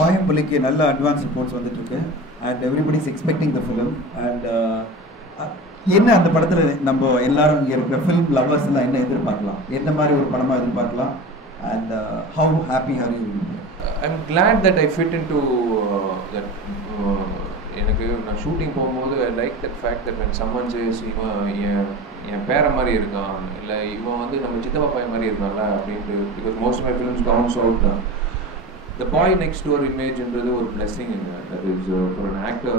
மாயம்புலிக்கு நல்ல advance reports வந்துட்டு இருக்கு and everybody is expecting the film and என்ன அந்த படத்தில் நம்ம எல்லாரும் இங்கே இருக்கிற ஃபிலிம் லவர்ஸ் எல்லாம் என்ன எதிர்பார்க்கலாம், என்ன மாதிரி ஒரு படமாக எதிர்பார்க்கலாம் and how happy are you? I'm glad that I fit into that. எனக்கு நான் ஷூட்டிங் போகும்போது I like that fact that when someone says இவன் என் பேர மாதிரி இருக்கான், இல்லை இவன் வந்து நம்ம சித்தப்பா பையன் மாதிரி இருக்கான்ல அப்படின்ட்டு. Because most of my films counts out தான். The boy next door image என்றது ஒரு blessing in that is for an actor.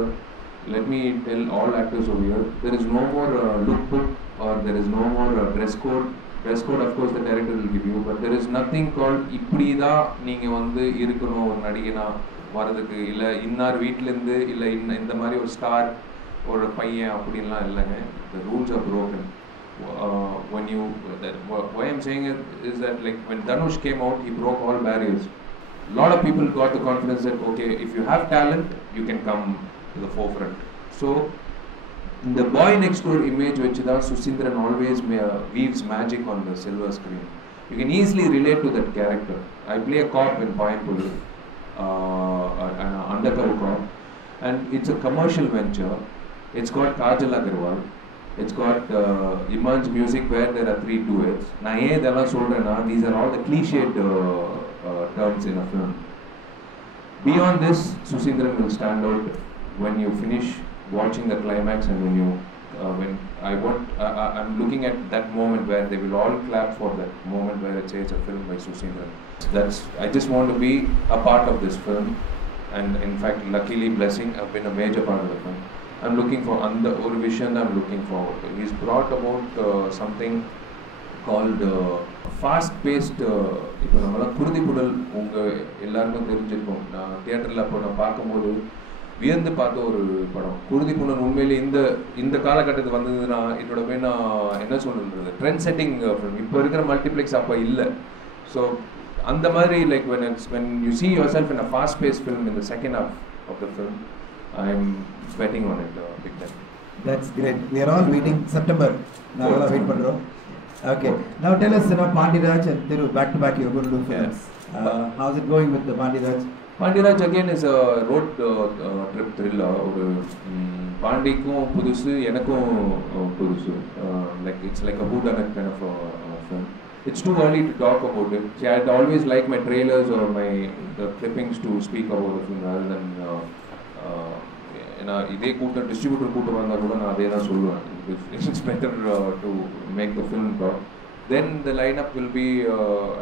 Let me tell all actors over here, there is no more lookbook or there is no more dress code. Dress code of course the director will give you, but there is nothing called இப்படி தான் நீங்கள் வந்து இருக்கணும் ஒரு நடிகனா வரதுக்கு, இல்லை இன்னார் வீட்டிலேருந்து இல்லை இந்த மாதிரி ஒரு ஸ்டார் ஒரு பையன் அப்படின்லாம் இல்லைங்க. The rules are broken. When you why I'm saying it is that like when Dhanush came out, he broke all barriers. A lot of people got the confidence that okay, if you have talent you can come to the forefront. So in the boy next door image which Susindran always weaves magic on the silver screen, you can easily relate to that character. I play a cop in Payanpuli, an undercover cop, and it's a commercial venture. It's got Kajal Agarwal, it's got Iman's music where there are 3 duets. Na ye idella solrena, these are all the cliched terms in a film. Beyond this, Susindran will stand out when you finish watching the climax and when I'm looking at that moment where they will all clap for that moment where it says a film by Susindran. I just want to be a part of this film, and in fact luckily blessing I've been a major part of the film. I'm looking for or vision I'm looking forward to. He's brought about something called fast paced. இப்போ நம்மளாம் குருதிப்புடல் உங்கள் எல்லாருக்கும் தெரிஞ்சிருக்கும். நான் தியேட்டரில் அப்போ நான் பார்க்கும்போது வியந்து பார்த்த ஒரு படம் குருதிப்புடல். உண்மையிலே இந்த காலகட்டத்துக்கு வந்ததுன்னா இதோட போய் நான் என்ன சொல்கிறது, ட்ரெண்ட் செட்டிங் ஃபிலிம். இப்போ இருக்கிற மல்டிப்ளெக்ஸ் அப்போ இல்லை. ஸோ அந்த மாதிரி like when you see yourself in a fast paced film in the second half of the film, I'm betting on it big time. That's great. We are all waiting September. Now wait பண்றோம். Okay. Now tell us, Pandiraj and Thiru back to back you're going to do films. How's it going with the Pandiraj? Pandiraj again is a road trip thriller. ஒரு பாண்டிக்கும் புதுசு எனக்கும் புதுசு. Like it's like a whodunit kind of film. It's too early to talk about it. See, I'd always like my trailers or the clippings to speak about the film rather than இதே கூட்டம் distributor கூட்டம் வந்தால் கூட நான் அதே தான் சொல்லுவேன். It's better to make the film talk. Then the lineup will be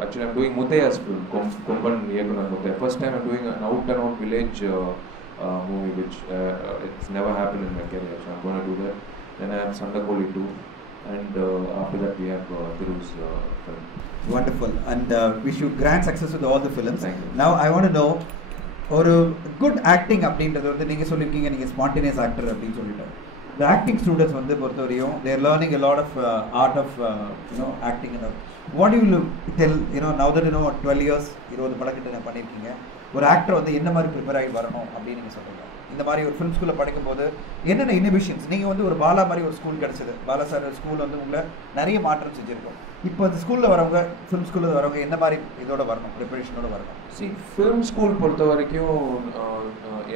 actually I'm doing Muthaiya's film, Komban Iyakunar Muthaiya. First time I'm doing an out and out village movie which it's never happened in my career, so I'm going to do that. Then I have Sandakoli too, and after that we have Thiru's film. Wonderful, and wish you grand success with all the films. Thank you. Now I want to know, ஒரு good acting அப்படின்றது வந்து நீங்கள் சொல்லியிருக்கீங்க, நீங்கள் spontaneous actor அப்படின்னு சொல்லிட்டு. இந்த acting students வந்து பொறுத்தவரையும் தேர் learning a lot of art of acting. What do you tell, now that 12 years 20 படக்கிட்ட நான் பண்ணியிருக்கீங்க, ஒரு ஆக்டர் வந்து என்ன மாதிரி ப்ரிப்பேர் ஆகி வரணும் அப்படின்னு நீங்கள் சொல்லுங்கள். இந்த மாதிரி ஒரு ஃபிலிம் ஸ்கூலில் படிக்கும்போது என்னென்ன இனிபிஷன்ஸ், நீங்கள் வந்து ஒரு பாலா மாதிரி ஒரு ஸ்கூல் கிடச்சிது, பாலா சார் ஸ்கூல் வந்து உங்களை நிறைய மாற்றம் செஞ்சுருக்கோம். இப்போ அந்த ஸ்கூலில் வரவங்க, ஃபிலிம் ஸ்கூலில் வரவங்க என்ன மாதிரி இதோட வரணும், ப்ரிப்பரேஷனோட வரணும்? ஃபிலிம் ஸ்கூல் பொறுத்த வரைக்கும்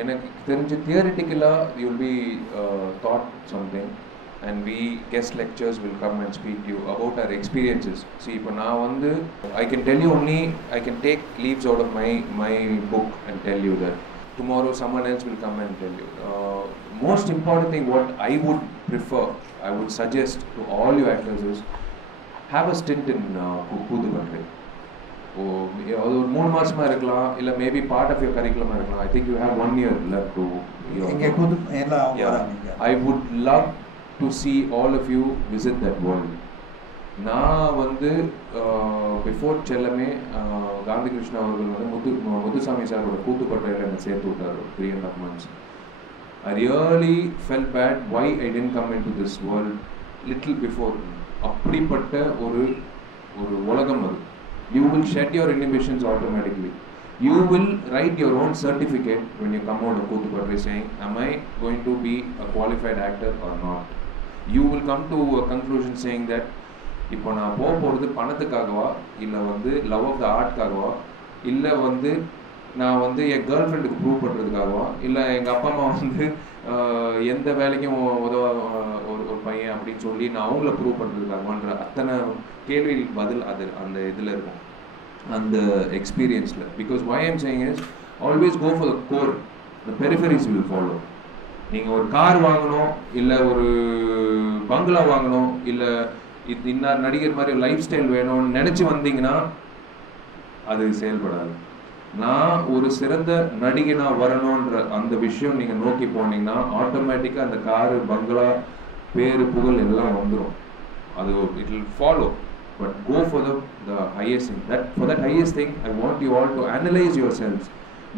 எனக்கு தெரிஞ்ச தியரிட்டிக்கலாக you will be taught something and we guest lectures will come and speak to you about our experiences. See, இப்போ நான் வந்து I can tell you only, I can take leaves out of my book and tell you that tomorrow someone else will come and tell you. Most important thing what I would prefer, I would suggest to all you actors is have a stint in Pudu country. அது ஒரு 3 மாசமா இருக்கலாம், இல்லை maybe part of your கரிக்குலமாக இருக்கலாம். I think you have 1 year left to. I would love to see all of you visit that world. நான் வந்து before செல்லமே காந்தி கிருஷ்ணா அவர்கள் வந்து முத்துசாமி சாரோட கூத்துப்பட்டையில் என்னை சேர்த்து விட்டார் 3.5 months. I really felt bad why I didn't come into this world little before. அப்படிப்பட்ட ஒரு உலகம் அது. You will shed your inhibitions automatically. You will write your own certificate when you come out of Koothupattrai saying, am I going to be a qualified actor or not? You will come to a conclusion saying that, இப்போ நான் போகிறது பணத்துக்காகவா, இல்லை வந்து love of the ஆர்ட்காகவா, இல்லை வந்து நான் வந்து என் girl ஃப்ரெண்டுக்கு ப்ரூவ் பண்ணுறதுக்காகவா, இல்லை எங்கள் அப்பா அம்மா வந்து எந்த வேலைக்கும் உதவ ஒரு பையன் அப்படின்னு சொல்லி நான் அவங்கள ப்ரூவ் பண்ணுறதுக்காகவான்ற அத்தனை கேள்வி பதில் அது அந்த இதில் இருக்கும், அந்த எக்ஸ்பீரியன்ஸில். Because why I'm saying is always go for the core, the peripheries will follow. நீங்கள் ஒரு கார் வாங்கணும், இல்லை ஒரு பங்களா வாங்கணும், இல்லை இன்னார் நடிகர் மாதிரி லைஃப் ஸ்டைல் வேணும்னு நினச்சி வந்தீங்கன்னா அது செயல்படாது. நான் ஒரு சிறந்த நடிகனாக வரணுன்ற அந்த விஷயம் நீங்கள் நோக்கி போனீங்கன்னா ஆட்டோமேட்டிக்காக அந்த காரு பங்களா பேரு புகழ் எல்லாம் வந்துடும். அது it will follow. But go for the highest thing. For that highest thing, I want you all to analyze yourselves.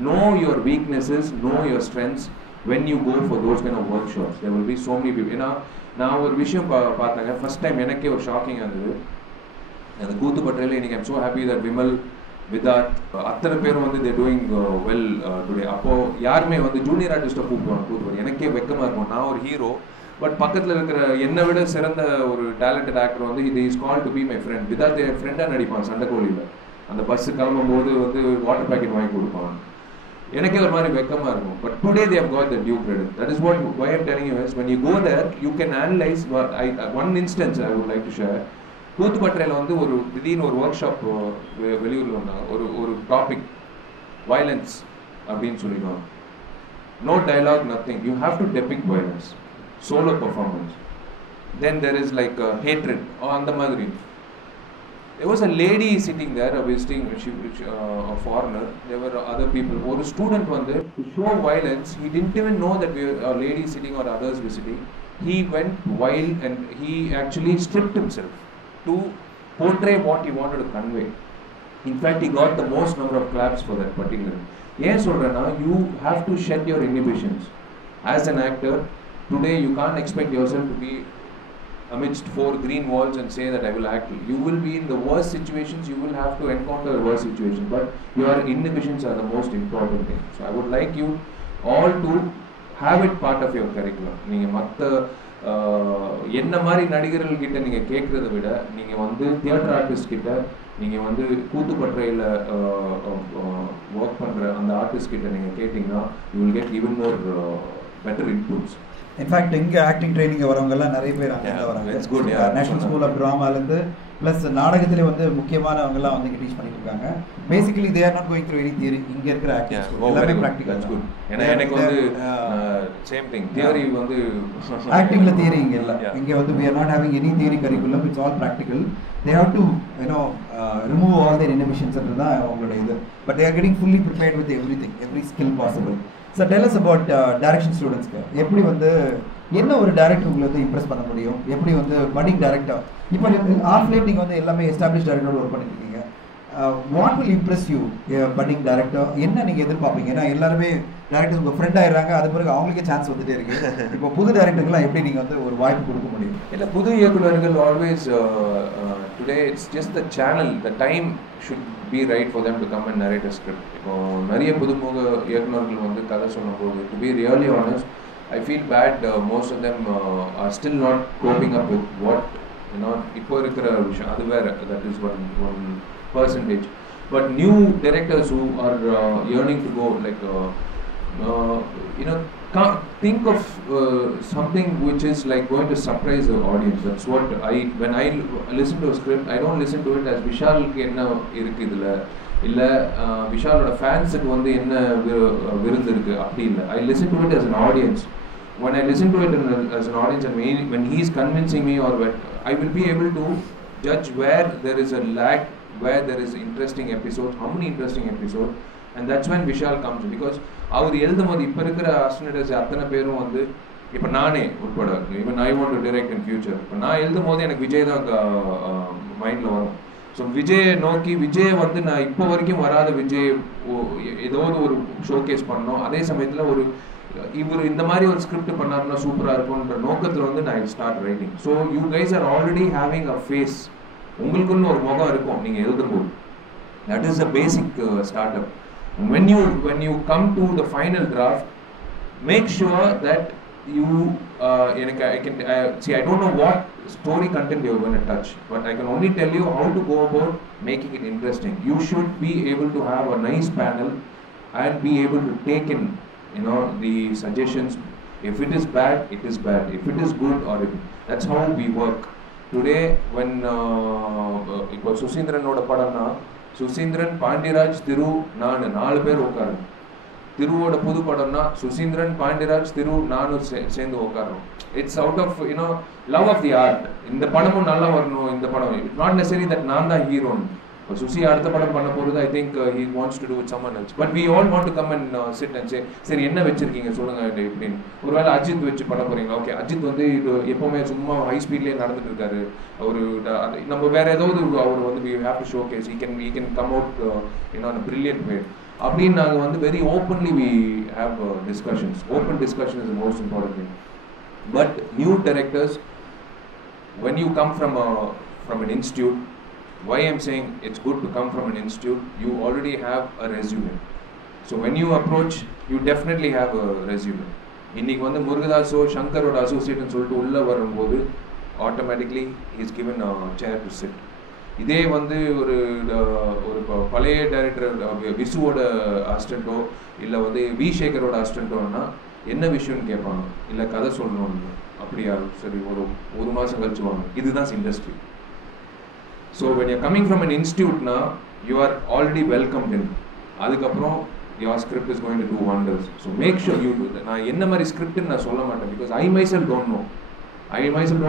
Know your weaknesses, know your strengths when you go for those kind of workshops. There will be so many people. ஏன்னா நான் ஒரு விஷயம் பார்த்தாங்க, first time எனக்கே ஒரு shocking இருந்தது. அந்த கூத்துப்பட்டையில் இன்னைக்கு I'm so happy that Vimal, Vidharth அத்தனை பேரும் வந்து தே டூயிங் வெல் டுடே. அப்போது யாருமே வந்து ஜூனியர் ஆர்டிஸ்ட்டை கூப்பிடுவாங்க கூத்துப்பட்டு. எனக்கே வெக்கமாக இருக்கும், நான் ஒரு ஹீரோ, பட் பக்கத்தில் இருக்கிற என்னை விட சிறந்த ஒரு டேலண்டட் ஆக்டர் வந்து இது is call to be my friend. Vidharth என் ஃப்ரெண்டாக நடிப்பான் சண்டைக்கோழியில். அந்த பஸ்ஸு கிளம்பும்போது வந்து வாட்டர் பேக்கெட் வாங்கி கொடுப்பான். எனக்கே ஒரு மாதிரி வெக்கமாக இருக்கும். But today they have got the due credit. That is what why I'm telling you is when you go there you can analyze. One instance I would like to share. கூத்துப்பட்டையில் வந்து ஒரு திடீர்னு ஒரு ஒர்க் ஷாப் வெளியூரில் வந்தாங்க. ஒரு topic violence அப்படின்னு சொல்லிடுவாங்க. No dialogue, nothing, you have to depict violence, solo performance. Then there is like hatred or அந்த மாதிரி. There was a lady sitting there visiting, a foreigner. There were other people. ஒரு student வந்து to show violence, he didn't even know that we were a lady sitting or others visiting. He went wild and he actually stripped himself to portray what he wanted to convey. In fact, he got the most number of claps for that particular. ஏன் சொல்றேன்னா, you have to shed your inhibitions as an actor. Today you can't expect yourself to be amidst 4 green walls and say that I will act. You will be in the worst situations, you will have to encounter the worst situations, but your inhibitions are the most important thing. So I would like you all to have it part of your curriculum. நீங்கள் மற்ற என்ன மாதிரி நடிகர்கள் கிட்ட நீங்கள் கேட்குறத விட நீங்கள் வந்து தியேட்டர் ஆர்டிஸ்ட் கிட்ட, நீங்கள் வந்து கூத்துப்பட்டையில் ஒர்க் பண்ணுற அந்த ஆர்டிஸ்ட் கிட்ட நீங்கள் கேட்டிங்கன்னா you will get even more better inputs. In fact இங்கே ஆக்டிங் ட்ரைனிங் வரவங்கெல்லாம் நிறைய பேர் அங்கே வராங்க. It's good. National School of ட்ராமாலேருந்து ப்ளஸ் நாடகத்திலே வந்து முக்கியமானவங்கலாம் வந்து இங்கே டீச் பண்ணிட்டு இருக்காங்க. Basically they are not going through any theory. இங்கே இருக்கிற ஆக்டிங் எல்லாமே ப்ராக்டிகல். குட். ஏன்னா எனக்கு வந்து சேம் திங், தியரி வந்து ஆக்டிங்ல தியரி இங்கே இல்லை. இங்கே வந்து we are not having any theory curriculum, it's all practical. They have to remove all their inhibitions தான் அவங்களோட இது. But they are getting fully prepared with everything, every skill possible. So tell us about direction students. எப்படி வந்து என்ன ஒரு director உங்களை வந்து Impress பண்ண முடியும், எப்படி வந்து பட்டிங் டைரக்டர், இப்போ ஆஃப் லேட் நீங்கள் வந்து எல்லாமே எஸ்டாப்ளிஷ் டைரக்டரோட ஒர்க் பண்ணிட்டு இருக்கீங்க. What will impress you budding director? என்ன நீங்கள் எதிர்பார்ப்பீங்க? ஏன்னா எல்லாருமே டேரக்டர்ஸ் உங்கள் ஃப்ரெண்ட் ஆயிடுறாங்க, அது பிறகு அவங்களுக்கே சான்ஸ் வந்துட்டே இருக்கு. இப்போ புது டேரக்டர்லாம் எப்படி நீங்கள் வந்து ஒரு வாய்ப்பு கொடுக்க முடியும்? இல்லை, புது இயக்குநர்கள் always today it's just the channel, the time should be right for them to come and narrate a script. இப்போ நிறைய புதுமுக இயக்குநர்கள் வந்து கதை சொல்லும்போது, to be really honest, I feel bad, most of them are still not coping up with what இப்போ இருக்கிற விஷயம். அது வேற, that is one percentage. But new directors who are yearning to go, like think of something which is like going to surprise the audience. That's what when I listen to a script, I don't listen to it as விஷாலுக்கு என்ன இருக்கு இதுல, இல்ல விஷாலோட ஃபேன்ஸுக்கு வந்து என்ன விருந்து இருக்கு, அப்படி இல்லை. I listen to it as an audience. When I listen to it as an audience, and when he is convincing me, or when I will be able to judge where there is a lag, where there is interesting episodes, how many interesting episodes, and that's when Vishal comes in. Because அவர் எழுதும்போது இப்போ இருக்கிற அஸ்டனேட்டர்ஸ் அத்தனை பேரும் வந்து, இப்போ நானே உட்பட, even I want to direct in future, இப்போ நான் எழுதும் போது எனக்கு விஜய் தான் மைண்டில் வரும். ஸோ விஜயை நோக்கி, விஜய் வந்து நான் இப்போ வரைக்கும் வராத விஜய் ஏதோ ஒரு ஷோகேஸ் பண்ணோம். அதே சமயத்தில் இவர் இந்த மாதிரி ஒரு ஸ்கிரிப்ட் பண்ணாருன்னா சூப்பராக இருக்கும்ன்ற நோக்கத்தில் வந்து நான் start writing. So you guys are already having a face, உங்களுக்குன்னு ஒரு முகம் இருக்கும் நீங்கள் எழுதும்போது. That is a basic start up. When you come to the final draft, make sure that you I don't know what story content you're going to touch, but I can only tell you how to go about making it interesting. You should be able to have a nice panel and be able to take in, the suggestions. If it is bad, it is bad. If it is good, that's how we work. Today, when இப்போ சுசீந்திரனோட படம்னா சுசீந்திரன், பாண்டியராஜ், திரு, நான் 4 பேர் உட்காரணும். திருவோட புது படம்னா சுசீந்திரன், பாண்டியராஜ், திரு, நானும் சேர்ந்து உட்காரணும். It's out of love of the art. இந்த படமும் நல்லா வரணும். இந்த படம் இட்ஸ் நாட் நெசசரி தட் நான் தான் ஹீரோன்னு. சுசி அடுத்த படம் பண்ண போகிறது, I think he wants to do with someone else. But we all want to come and sit and say, சரி என்ன வச்சிருக்கீங்க சொல்லுங்க இப்படின்னு. ஒருவேளை அஜித் வச்சு பண்ண போறீங்களா? ஓகே, அஜித் வந்து இது எப்பவுமே சும்மா ஹை ஸ்பீட்லேயே நடந்துட்டு இருக்காரு. அவரு நம்ம வேற ஏதாவது அவர் வந்து we have to showcase, he can come out in a brilliant way. அப்படின்னு நாங்கள் வந்து very openly we have discussions. Open discussion is the most important thing. But new directors, when you come from an institute, why I'm saying it's good to come from an institute, you already have a resume. So when you approach, you definitely have a resume. இன்னைக்கு வந்து முருகதாஸோ சங்கரோட அசோசியேட்னு சொல்லிட்டு உள்ளே வரும்போது automatically is given chair to sit. இதே வந்து ஒரு பழைய டைரக்டர் விசுவோட அசிஸ்டண்ட்டோ இல்லை வந்து வி சேகரோட அசிஸ்டண்ட்டோன்னா என்ன விஷயம்னு கேட்பாங்க, இல்லை கதை சொல்லணும்னு. அப்படியா, சரி ஒரு மாதம் கழிச்சு வாங்க. இதுதான் industry. So when you're coming from an இன்ஸ்டியூட்னா you are already welcomed in. அதுக்கப்புறம் your script is going to do wonders. So make sure you, நான் என்ன மாதிரி ஸ்கிரிப்ட்னு நான் சொல்ல மாட்டேன், because I myself don't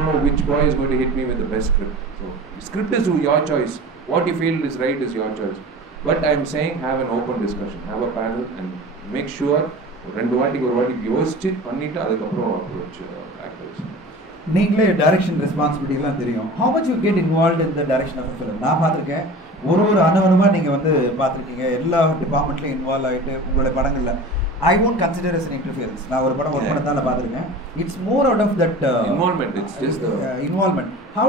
know which boy is going to hit me with the best script. So script is your choice. What you feel is right is your choice. But I am saying have an open discussion, have a panel and make sure ரெண்டு வாட்டி யோசிச்சு பண்ணிட்டு அதுக்கப்புறம் approach actors. நீங்களே direction ரெஸ்பான்சிபிலிட்டிலாம் தெரியும். How much you get involve in the direction of film? நான் பார்த்துருக்கேன், ஒரு அனுபவமாக நீங்கள் வந்து பார்த்துருக்கீங்க, எல்லா டிபார்ட்மெண்ட்லையும் இன்வால்வ் ஆகிட்டு உங்களுடைய படங்களில். I won't consider as an interference. நான் ஒரு படம் ஒர்க் பண்ணதால பார்த்துருக்கேன். It's more out of that involvement. It's just involvement. how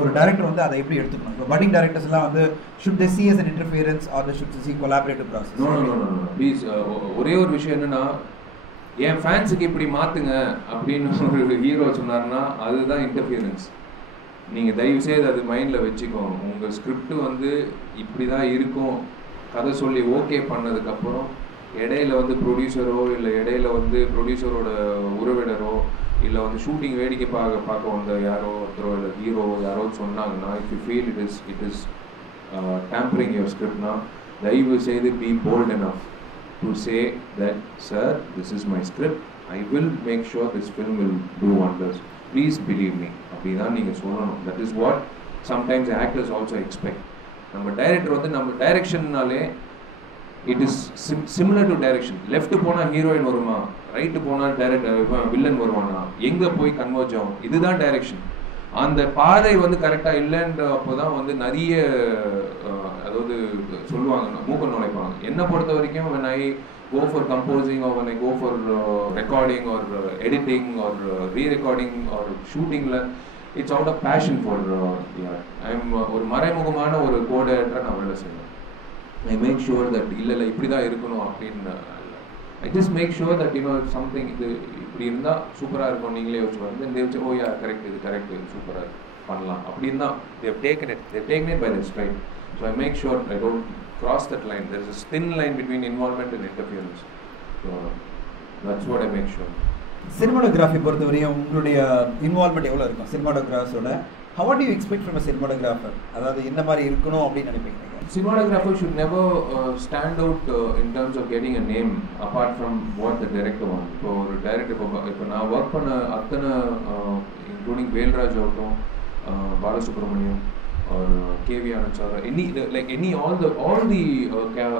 ஒரு டைரக்டர் வந்து அதை எப்படி எடுத்துக்கணும்? இப்போ பட்டிங் டைரக்டர்ஸ் எல்லாம் வந்து should they see as an interference or they should see collaborative process? No please. ஒரே ஒரு விஷயம் என்னன்னா, என் ஃபேன்ஸுக்கு இப்படி மாற்றுங்க அப்படின்னு ஒரு ஹீரோ சொன்னார்னா அதுதான் இன்டர்ஃபியரன்ஸ். நீங்கள் தயவு செய்து அது மைண்டில் வச்சுக்கோங்க. உங்கள் ஸ்கிரிப்ட் வந்து இப்படி தான் இருக்கும், கதை சொல்லி ஓகே பண்ணதுக்கப்புறம் இடையில வந்து ப்ரொடியூசரோ இல்லை இடையில வந்து ப்ரொடியூசரோட உறவினரோ இல்லை வந்து ஷூட்டிங் வேடிக்கை பார்க்க வந்த யாரோ ஒருத்தரோ இல்லை ஹீரோ யாரோ சொன்னாங்கன்னா, if you feel it is tampering your ஸ்கிரிப்ட்னா தயவு செய்து be bold enough to say that, sir, this is my script, I will make sure this film will do wonders, please believe me. அப்படிதான் நீங்கள் சொல்லணும். That is what sometimes actors also expect. நம்ம director வந்து நம்ம டைரக்ஷன்னாலே it is similar to direction. Left போனால் heroine வருமா, right போனால் டைரக்டர் வில்லன் வருவானா, எங்கே போய் கன்வர்ஜ் ஆகும், இதுதான் டைரக்ஷன். அந்த பாதை வந்து கரெக்டாக இல்லைன்ற அப்போ தான் வந்து நிறைய அதாவது சொல்லுவாங்க, மூக்க நுழைப்பாங்க. என்னை பொறுத்த வரைக்கும் when I go for composing or when I go for recording or editing or re-recording or shootingல it's out of passion for I'm ஒரு மறைமுகமான ஒரு கோடையற்ற நான் வேலை செய்வேன். I make sure that இல்லை இப்படி தான் இருக்கணும் அப்படின்னு. I just make sure that something இது இப்படி இருந்தால் சூப்பராக இருக்கும் நீங்களே வச்சு வந்து இந்த வச்சு ஓ யா கரெக்ட், இது கரெக்ட், சூப்பராக பண்ணலாம் அப்படின்னு தான் they've taken it by their stride. So I make sure I don't cross that line. There's a thin line between involvement and interference. So that's what I make sure. Cinematography பொறுத்தவரையும் உங்களுடைய involvement எவ்வளோ இருக்கும் சினிமாட்டோகிராஃபரோட? How do you expect from a cinematographer? அதாவது என்ன மாதிரி இருக்கணும் அப்படின்னு நினைப்பீங்க? Cinematographer should never stand out in terms of getting a name apart from what the director wants. இப்போ ஒரு டைரக்டர் இப்போ நான் ஒர்க் பண்ண அத்தனை இன்க்ளூடிங் வேல்ராஜ் ஆகட்டும், Balasubramaniam or KV Anand sir, all the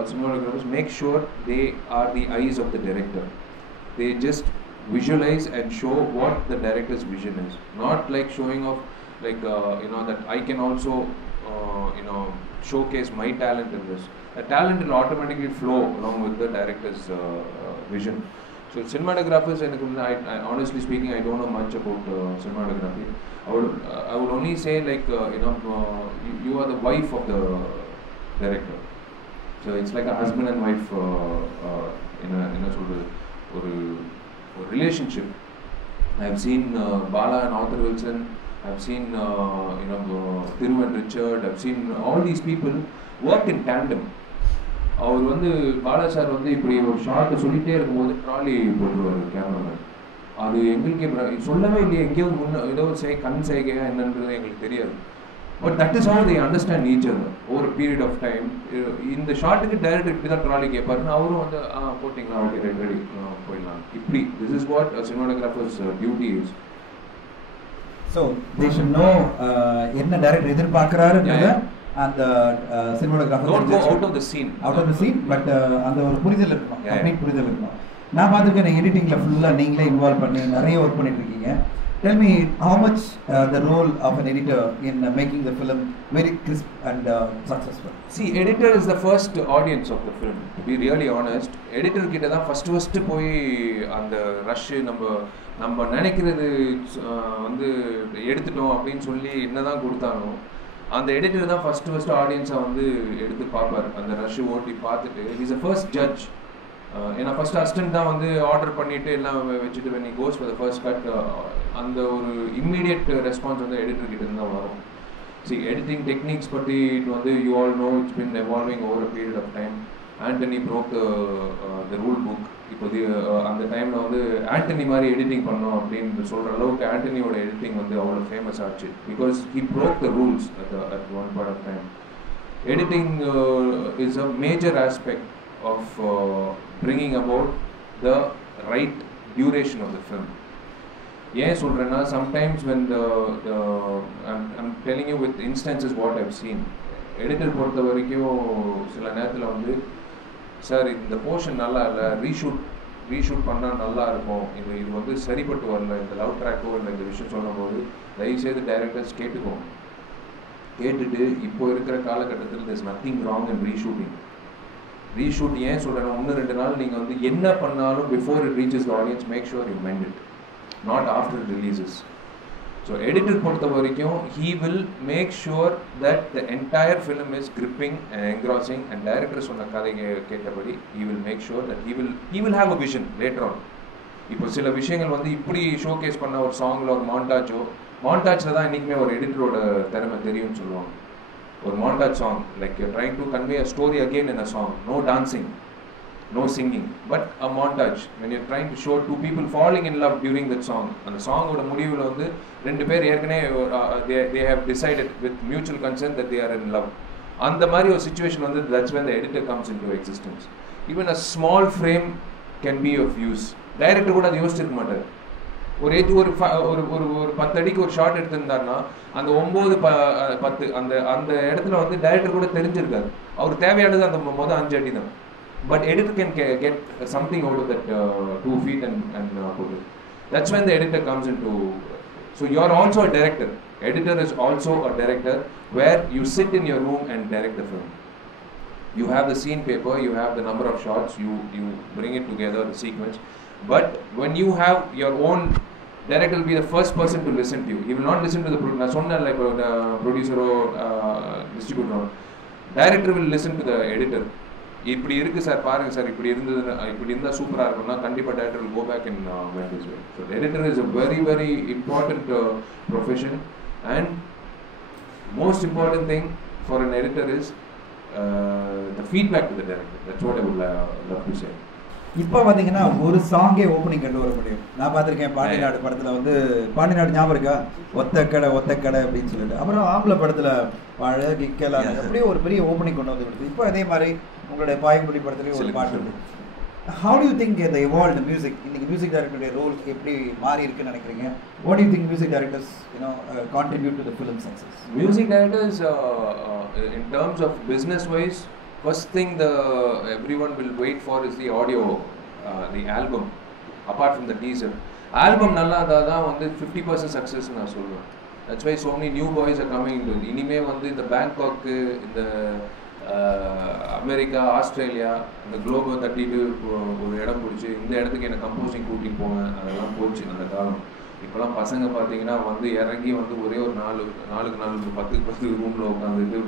cinematographers make sure they are the eyes of the director. They just visualize and show what the director's vision is, not like showing off that I can also showcase my talent in this. The talent will automatically flow along with the director's vision. So cinematographers, I honestly speaking, I don't know much about cinematography. I would only say you are the wife of the director. So it's like a husband and wife என்ன சொல்கிறது ஒரு relationship. I have seen Bala and Arthur Wilson, I have seen Thiru and Richard, I have seen all these people work in tandem. அவர் வந்து Bala sir வந்து இப்படி ஒரு ஷார்ட்டை சொல்லிகிட்டே இருக்கும்போது trolley போட்டுருவார் cameraman. அது எங்களுக்கே சொல்லவே இல்லையே, எங்கேயோ ஏதோ கண் செய்கையா என்னன்றது எங்களுக்கு தெரியாது. But that is how they understand each other over a period of time. இந்த ஷார்ட்டுக்கு டைரக்டர் இப்படி தான் ட்ராலி கேட்பாருன்னு அவரும் வந்து போட்டிங்களா, ஓகே ரெடி போயிடலாம். இப்படி this is what cinematographers duty is. So they should know என்ன டைரக்டர் எதிர்பார்க்குறாருன்றத அந்த cinematographer out of the scene but அந்த ஒரு புரிதல் இருக்கணும், கம்ப்ளீட் புரிதல் இருக்கணும். நான் பார்த்துருக்கேன் எடிட்டிங்கில் ஃபுல்லாக நீங்களே இன்வால்வ் பண்ணி நிறைய ஒர்க் பண்ணிட்டு இருக்கீங்க. Tell me how much the role of an editor in making the film very crisp and successful. See, editor is the first audience of the film. To be really honest, editor கிட்ட தான் first போய் அந்த rush நம்ம நினைக்கிறது வந்து எடுத்துட்டோம் அப்படின்னு சொல்லி என்னதான் கொடுத்தாலும் அந்த எடிட்டர் தான் ஃபர்ஸ்ட் ஆடியன்ஸை வந்து எடுத்து பார்ப்பார். அந்த ரஷ் ஓட்டி பார்த்துட்டு இஸ் அ ஃபர்ஸ்ட் ஜட்ஜ். ஏன்னா ஃபர்ஸ்ட் அசிஸ்டன்ட் தான் வந்து ஆர்டர் பண்ணிட்டு எல்லாம் வச்சுட்டு when he goes for the first cut அந்த ஒரு இம்மீடியட் ரெஸ்பான்ஸ் வந்து எடிட்டர் கிட்ட இருந்து தான் வரும். See, editing techniques பற்றி வந்து you all know it's been evolving over a period of time. Anthony broke the rule book. இப்போ அந்த டைமில் வந்து ஆண்டனி மாதிரி எடிட்டிங் பண்ணோம் அப்படின்னு சொல்கிற அளவுக்கு ஆண்டனியோட எடிட்டிங் வந்து அவ்வளோ ஃபேமஸ் ஆச்சு. Because he broke the rules at one point of time. Editing is a major aspect of bringing about the right duration of the film. ஏன் சொல்கிறேன்னா sometimes when I'm telling you with instances what I've seen. Editor பொறுத்த வரைக்கும் சில நேரத்தில் வந்து sir இந்த portion நல்லா இல்லை, ரீஷூட் பண்ணால் நல்லா இருக்கும், இது வந்து சரிப்பட்டு வரல, இந்த லவ் ட்ராக்கோ இல்லை இந்த விஷயம் சொல்லும்போது தயவுசெய்து டைரக்டர்ஸ் கேட்டுட்டு இப்போ இருக்கிற காலகட்டத்தில் there's nothing wrong in reshooting. Reshoot ஏன் சொல்கிறேன்னா 1-2 நாள் நீங்கள் வந்து என்ன பண்ணாலும் before it reaches the audience make sure you mend it, not after it releases. So editor பொறுத்த வரைக்கும் he will make sure that the entire film is gripping and engrossing, and director சொன்ன கதை கேட்டபடி he will make sure that he will have a vision later on. இப்போ சில விஷயங்கள் வந்து இப்படி ஷோகேஸ் பண்ண ஒரு சாங்கில் ஒரு மாண்டாஜில் தான் இன்றைக்குமே ஒரு எடிட்டரோட திறமை தெரியும்னு சொல்லுவாங்க. ஒரு montage song, like you're trying to convey a story again in a song, no dancing, no singing, but a montage when you're trying to show two people falling in love during that song. And the song oda mudivula vandu rendu per yerkane they have decided with mutual consent that they are in love. And the mari or situation vandu that's when the editor comes into existence. Even a small frame can be of use. Director kuda adu yosichirukka maataru. ஒரு 10 அடிக்கு ஒரு short எடுத்திருந்தாருன்னா அந்த 9-10 அந்த இடத்துல வந்து director கூட தெரிஞ்சிருக்காரு, அவர் தேவையானது அந்த 5 அடி தான். But editor can get something out of that 2 feet and put it. That's when the editor comes into. So you are also a director. Editor is also a director where you sit in your room and direct the film. You have the scene paper, you have the number of shots, you bring it together, the sequence. But when you have your own director will be the first person to listen to you. He will not listen to the producer or distributor. Director will listen to the editor. இப்படி இருக்கு sir, பாருங்க sir, இப்படி இருந்தால் சூப்பராக இருக்கும்னா கண்டிப்பாக director will go back and went this way. So the editor is a very very important profession, and most important thing for an editor is the feedback to the director. That's what I would love to say. இப்போ பார்த்தீங்கன்னா ஒரு சாங்கே opening கண்டு வர முடியும். நான் பார்த்துருக்கேன் பாண்டிநாடு படத்தில் வந்து பாண்டிநாடு ஞாபகம் இருக்கா, ஒத்தக்கடை அப்படின்னு சொல்லிட்டு. அப்புறம் ஆம்பளை படத்தில் பழ கிக்கெல்லாம் அப்படியே ஒரு பெரிய ஓப்பனிங் கொண்டு வந்து கொடுத்து. இப்போ அதே மாதிரி உங்களுடைய பாயங்குடி படத்துலேயும் ஒரு பாட்டு இருக்கு. How do you think the evolved music, இன்னைக்கு மியூசிக் டைரக்டருடைய ரோல் எப்படி மாறி இருக்குன்னு நினைக்கிறீங்க? What do you think music directors contribute to the film success? Music directors in terms of business wise, first thing everyone will wait for is the audio, the album. Apart from the teaser, album nalla da vandu 50% success na solluven. That's why so many new boys are coming into. Inime vandu the Bangkok, the America, Australia அந்த குளோபை தட்டிட்டு ஒரு இடம் பிடிச்சி இந்த இடத்துக்கு என்னை composing கூட்டிகிட்டு போவேன். அதெல்லாம் போச்சு அந்த காலம். இப்போலாம் பசங்க பார்த்தீங்கன்னா வந்து இறங்கி வந்து ஒரே ஒரு 4 10 ரூமில் உட்காந்துட்டு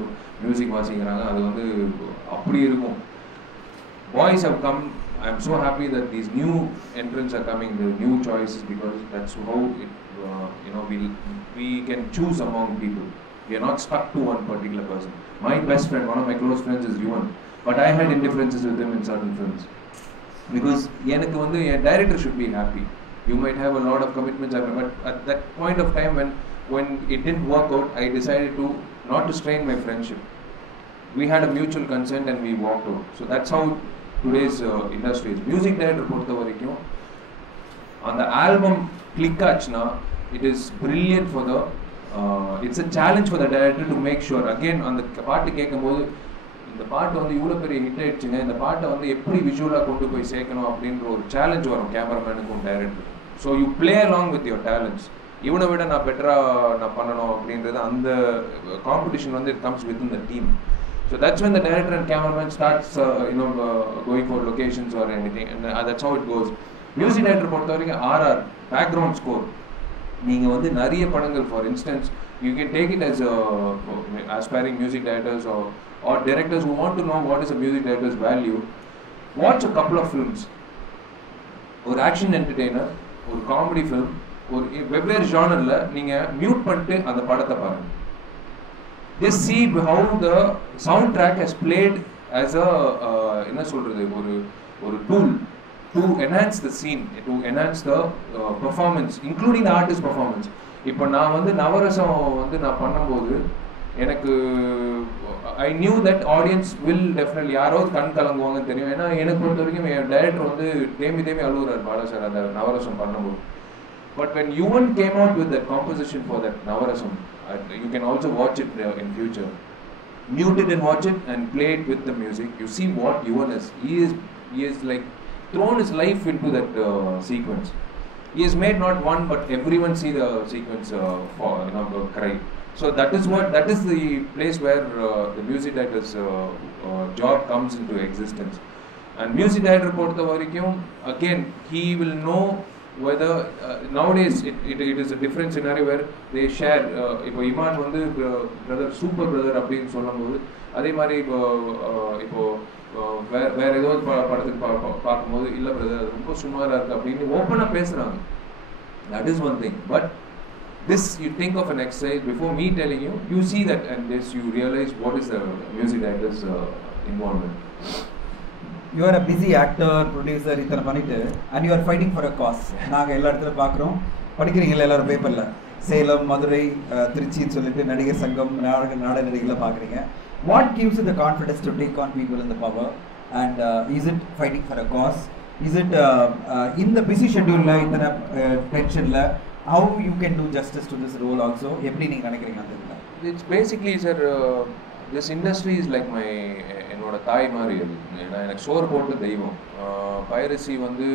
மியூசிக் வாசிக்கிறாங்க. அது வந்து அப்படி இருக்கும். Boys have come. I'm so happy that these new entrants are coming, the new choices, because that's how it, we can choose among people. We are not stuck to one particular person. My best friend, one of my close friends is Yuvan, but I had indifferences with him in certain films. Because எனக்கு வந்து என் director should be happy. You might have a lot of commitments, but at that point of time when it didn't work out, I decided to not to strain my friendship. We had a mutual consent and we walked out. So that's how today's industry is. Music director பொறுத்த வரைக்கும் அந்த album click ஆச்சுன்னா it is brilliant for the it's a challenge for the director to make sure again அந்த பாட்டு கேட்கும்போது இந்த பாட்டு வந்து இவ்வளோ பெரிய ஹிட் ஆயிடுச்சுங்க, இந்த பாட்டை வந்து எப்படி விஷுவலாக கொண்டு போய் சேர்க்கணும் அப்படின்ற ஒரு சேலஞ்ச் வரும் கேமராமேனுக்கும் director. So you play along with your talents. இவனை விட நான் பெட்டராக நான் பண்ணணும் அப்படின்றது அந்த காம்படிஷன் வந்து it comes with in the team. So that's when the director and cameraman starts going for locations or anything, and that's how it goes. Music director பொறுத்த வரைக்கும் RR background score நீங்கள் வந்து நிறைய படங்கள், for instance you can take it as aspiring music directors or directors who want to know what is a music director's value. Watch a couple of films. ஒரு action entertainer, ஒரு comedy film, ஒரு வெவ்வேறு ஜானரில் நீங்கள் mute பண்ணிட்டு அந்த படத்தை பாருங்கள். Just see how the soundtrack has played as a என்ன சொல்கிறது, ஒரு tool to enhance the scene, to enhance the performance, including the artist performance. இப்போ நான் வந்து நவரசம் வந்து நான் பண்ணும்போது எனக்கு I knew that audience will definitely யாராவது கண் கலங்குவாங்கன்னு தெரியும். ஏன்னா எனக்கு பொறுத்த வரைக்கும் என் டைரக்டர் வந்து தேம்பி அழுகுறாரு பாலா சார் அந்த நவரசம் பண்ணும்போது. But when Yuvan came out with that composition for that Navarasam, you can also watch it in future. Mute it and watch it and play it with the music. You see what Yuvan is. He is like thrown his life into that sequence. He has made not one but everyone see the sequence for cry. So that is the place where the music director's job comes into existence. And music director பொறுத்த வரைக்கும் again he will know whether nowadays it is a different scenario where they share. இப்போ இமான் வந்து brother super brother அப்படின்னு சொல்லும்போது அதே மாதிரி இப்போ வேற ஏதோ படத்துக்கு பார்க்கும்போது இல்லை பிரதர் அது ரொம்ப சுமாராக இருக்குது அப்படின்னு ஓப்பனாக பேசுகிறாங்க. That is one thing. But this you think of an exercise before me telling you, you see that and this you realize what is the music director's involvement. You are a busy actor, producer, இத்தனை பண்ணிட்டு and you are fighting for a cause. நாங்கள் எல்லா இடத்துல பார்க்குறோம், படிக்கிறீங்களா எல்லாரும் பேப்பரில், சேலம், மதுரை, திருச்சின்னு சொல்லிட்டு நடிகர் சங்கம், நாடக நடிகளை பார்க்குறீங்க. What gives you the confidence to take on people in the power, and is it fighting for a cause? Is it in the busy schedule இத்தனை tensionல how you can do justice to this role also? எப்படி நீங்கள் நினைக்கிறீங்க அந்த இதில்? It's basically sir, this industry is like my என்னோட தாய் மாதிரி அது. ஏன்னா எனக்கு சோறு போட்டு தெய்வம். பைரசி வந்து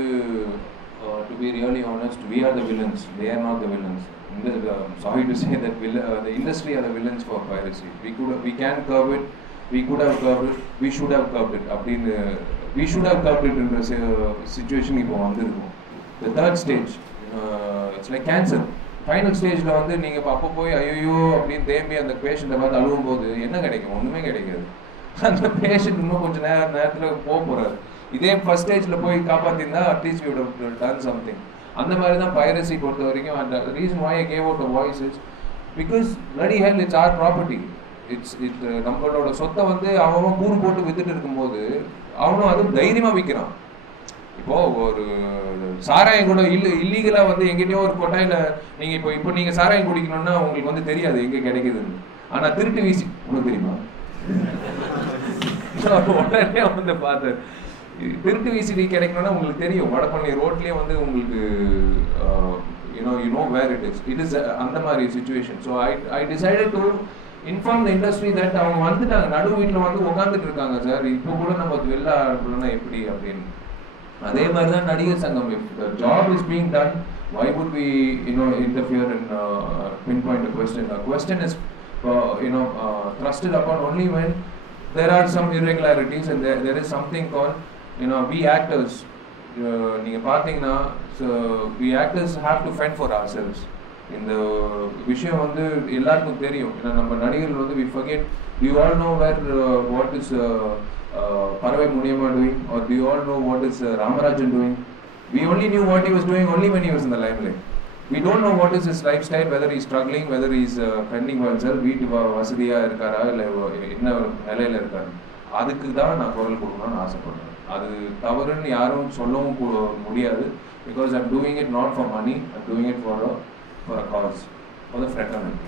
to be really honest, we are the villains, they are not the villains. Sorry to say that the industry are the villains for piracy. We can curb it, we could have curbed it, we should have curbed it. We should have curbed it in a situation இப்போ வந்திருக்கும். The third stage, it's like cancer. Final ஸ்டேஜில் வந்து நீங்கள் அப்போ போய் ஐயோ அப்படின்னு தேம்பி அந்த பேஷண்ட்டை பார்த்து அழுவும் போது என்ன கிடைக்கும்? ஒன்றுமே கிடைக்காது. அந்த பேஷண்ட் இன்னும் கொஞ்சம் நேரத்தில் போகிறாரு. இதே ஃபர்ஸ்ட் ஸ்டேஜில் போய் காப்பாற்றிருந்தா at least we would have done something. அந்த மாதிரி தான் பைரசி பொறுத்த வரைக்கும். அந்த reason why I gave out the voice is because bloody hell it's our property. நம்மளோட சொத்தை வந்து அவன் கூறு போட்டு வித்துட்டு இருக்கும்போது அவனும் அதுவும் தைரியமாக விற்கிறான். இப்போது ஒரு சாராயம் கூட இல்லீகலாக வந்து எங்கிட்டயோ ஒரு கொட்டாயில் நீங்கள் இப்போ நீங்கள் சாராயம் குடிக்கணும்னா உங்களுக்கு வந்து தெரியாது எங்கே கிடைக்குதுன்னு. ஆனால் திருட்டு வீசி உங்களுக்கு தெரியுமா? உடனே வந்து பார்த்து திருட்டு வீசிடி கிடைக்கணும்னா உங்களுக்கு தெரியும். வடபழனி ரோட்லேயே வந்து உங்களுக்கு you know where it is அந்த மாதிரி situation. So I decided to inform the industry that அவங்க வந்துட்டாங்க, நடு வீட்டில் வந்து உட்காந்துட்டு இருக்காங்க சார், இப்போ கூட நம்ம வெளில அனுப்பணும்னா எப்படி அப்படின்னு. அதே மாதிரி தான் நடிகர் சங்கம். If the job is being done, why would we interfere and pinpoint a question? A question is thrusted upon only when there are some irregularities and there is something called, you know, we actors, நீங்க பாத்தீங்கன்னா, so we actors have to fend for ourselves. இந்த விஷயம் வந்து எல்லாருக்கும் தெரியும். ஏன்னா நம்ம நடிகர்கள் வந்து we forget. Do you all know what is Paravai Muniyamma doing, or do you all know what is Ramarajan doing? We only knew what he was doing only when he was in the limelight. We don't know what is his lifestyle, whether he's struggling, whether he's fending for himself, வீட்டு வசதியா இருக்காரா இல்ல என்ன நிலையில இருக்காரு. அதுக்கு தான் நான் குரல் கொடுக்கணும்னு ஆசைப்படுறேன். அது தவறுன்னு யாரும் சொல்லவும் முடியாது. Because I'm doing it not for money, I'm doing it for a cause, for the fraternity.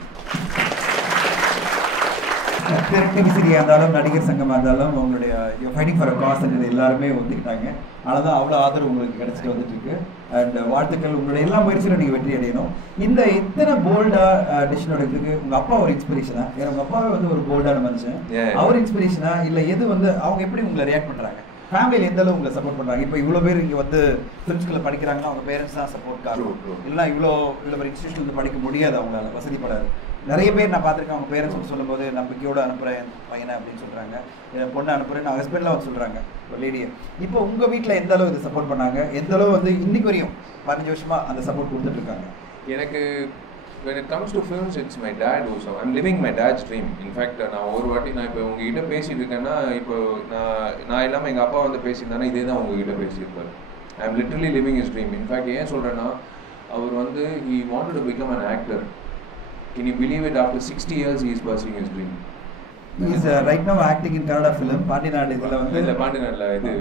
டிவிசிரியாக இருந்தாலும் நடிகர் சங்கமாக இருந்தாலும் உங்களுடைய ஃபைட்டிங் ஃபார் அ காஸ் எல்லாருமே ஒத்துக்கிட்டாங்க. அதனால தான் அவ்வளோ ஆதரவு உங்களுக்கு கிடைச்சிட்டு வந்துட்டு இருக்கு. அண்ட் வாழ்த்துக்கள், உங்களுடைய எல்லா முயற்சியிலும் நீங்கள் வெற்றி அடையணும். இந்த இத்தனை போல்டாக டிசிஷன் எடுக்கிறதுக்கு உங்கள் அப்பா ஒரு இன்ஸ்பிரேஷனா? ஏன்னா உங்கள் அப்பாவே வந்து ஒரு போல்டான மனுஷன். அவர் இன்ஸ்பிரேஷனா இல்லை எது வந்து அவங்க எப்படி உங்களை ரியாக்ட் பண்ணுறாங்க? ஃபேமிலியில் எந்த அளவு உங்களை சப்போர்ட் பண்ணுறாங்க? இப்போ இவ்வளோ பேர் இங்கே வந்து ஃபிலிம் ஸ்கூலில் படிக்கிறாங்கன்னா அவங்க பேரண்ட்ஸ் தான் சப்போர்ட் காரணம். இல்லைனா இவ்வளோ பேர் இன்ஸ்டியூஷன் வந்து படிக்க முடியாது, அவங்களால வசதிப்படாது. நிறைய பேர் நான் பார்த்துருக்கேன், அவங்க பேரண்ட்ஸ் சொல்லும்போது நம்பிக்கையோடு அனுப்புகிறேன் பையனை அப்படின்னு சொல்கிறாங்க, என் பொண்ணை அனுப்புகிறேன், நான் ஹஸ்பண்ட்லாம் வந்து சொல்கிறாங்க ஒரு லேடியை. இப்போ உங்கள் வீட்டில் எந்த அளவு இது சப்போர்ட் பண்ணாங்க, எந்த அளவு வந்து இன்னைக்கு வரையும் 15 வருஷமாக அந்த சப்போர்ட் கொடுத்துட்ருக்காங்க? எனக்கு when it comes to films, it's my dad also. I'm living my dad's dream. In fact, நான் ஒரு வாட்டி நான் இப்போ உங்ககிட்ட பேசிட்டு இருக்கேன்னா, இப்போ நான் இல்லாமல் எங்கள் அப்பா வந்து பேசியிருந்தானா இதே தான் உங்ககிட்ட பேசியிருப்பார். I'm literally living his dream. In fact, ஏன் சொல்கிறேன்னா, அவர் வந்து he wanted to become an actor. Can you believe it? After 60 years, he is pursuing his dream. He is right now acting in Kannada film. Pandinadu இதில் வந்து இல்லை பாண்டிநாடுல இது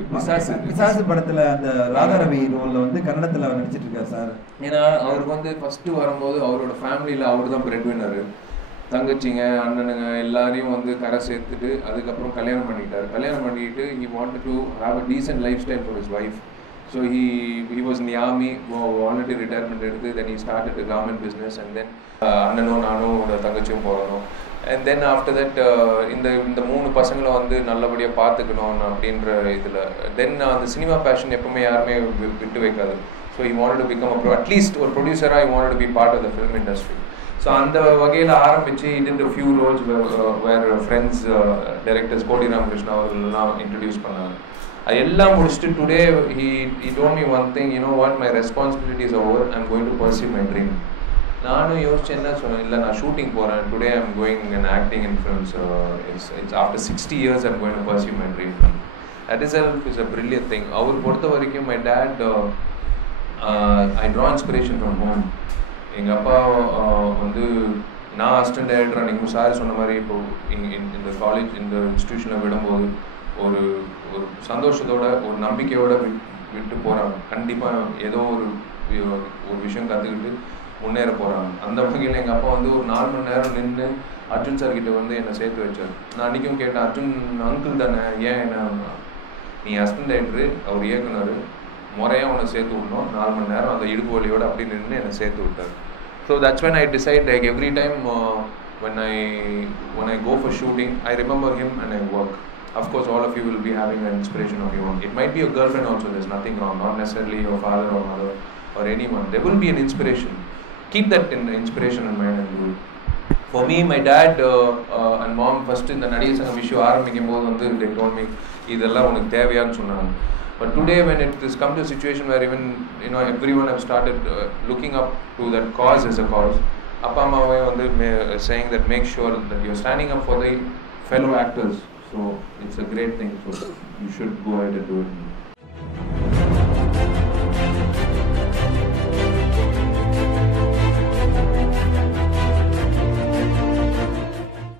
பிசாசு படத்தில் அந்த ராதாரவி ரோலில் வந்து கன்னடத்தில் அவர் நடிச்சிட்டு இருக்காரு சார். ஏன்னா அவருக்கு வந்து ஃபஸ்ட்டு வரும்போது அவரோட ஃபேமிலியில் அவர் தான் பிரெட் வின்னர். தங்கச்சிங்க அண்ணனுங்க எல்லாரையும் வந்து கரை சேர்த்துட்டு அதுக்கப்புறம் கல்யாணம் பண்ணிக்கிட்டாரு. கல்யாணம் பண்ணிக்கிட்டு he wanted to have a decent lifestyle for his wife. So he was in the army, voluntary retirement எடுத்து, then he started a garment business, and then அண்ணனும் நானும் தங்கச்சியும் போகணும். And then after that இந்த 3 பசங்களை வந்து நல்லபடியாக பார்த்துக்கணும் அப்படின்ற இதில் தென் அந்த சினிமா பேஷன் எப்பவுமே யாருமே விட்டு வைக்காது. So he wanted to become at least ஒரு ப்ரொடியூசராக he wanted to be part of the film industry. So அந்த வகையில் ஆரம்பித்து he did a few roles where friends directors கோடி ராமகிருஷ்ணா அவர்கள்லாம் இன்ட்ரடியூஸ் பண்ணாங்க. அதெல்லாம் முடிச்சுட்டு today he told me one thing, you know what, my responsibility is over, I'm going to pursue my dream. நானும் யோசிச்சு என்ன சொன்னேன், இல்லை நான் ஷூட்டிங் போகிறேன், today I'm going and acting in films, it's after 60 years I'm going to pursue my dream. That is is a brilliant thing. அவர் பொறுத்த வரைக்கும் my dad, I draw inspiration from home. எங்கள் அப்பா வந்து நான் அசிஸ்டன்ட் டைரக்டர் அன்றைக்கி sir சொன்ன மாதிரி இப்போது இந்த காலேஜ் இந்த இன்ஸ்டியூஷனில் விடும்போது ஒரு சந்தோஷத்தோட ஒரு நம்பிக்கையோடு விட்டு போகிறாங்க. கண்டிப்பாக ஏதோ ஒரு விஷயம் கற்றுக்கிட்டு முன்னேற போகிறாங்க. அந்த வகையில் எங்கள் அப்பா வந்து ஒரு 4 மணி நேரம் நின்று அர்ஜுன் சார் கிட்ட வந்து என்னை சேர்த்து வச்சார். நான் அன்றைக்கும் கேட்டேன், அர்ஜுன் அங்கிள் தானே, ஏன் என்ன நீ அசிஸ்டன்ட் டைரக்டரு, அவர் இயக்குனர், முறையாக உன்னை சேர்த்து விடணும், 4 மணி நேரம் அந்த இடுப்பு வலியோடு அப்படி நின்று என்னை சேர்த்து விட்டார். So that's when I decide, like every time when I go for shooting, I remember him and I work. Of course, all of you will be having an inspiration of your own. It might be your girlfriend also, there's nothing wrong, not necessarily your father or mother or anyone. There will be an inspiration. Keep that inspiration in mind and do it. For me, my dad and mom first in the நடிகர் சங்கம் விஷயம் ஆரம்பிக்கும் போது வந்து they told me இதெல்லாம் உனக்கு தேவையான்னு சொன்னாங்க. But today when it has come to a situation where even everyone have started looking up to that cause as a cause, அப்பா அம்மாவே வந்து saying that make sure that you're standing up for the fellow actors. So it's a great thing, so you should go ahead and do it.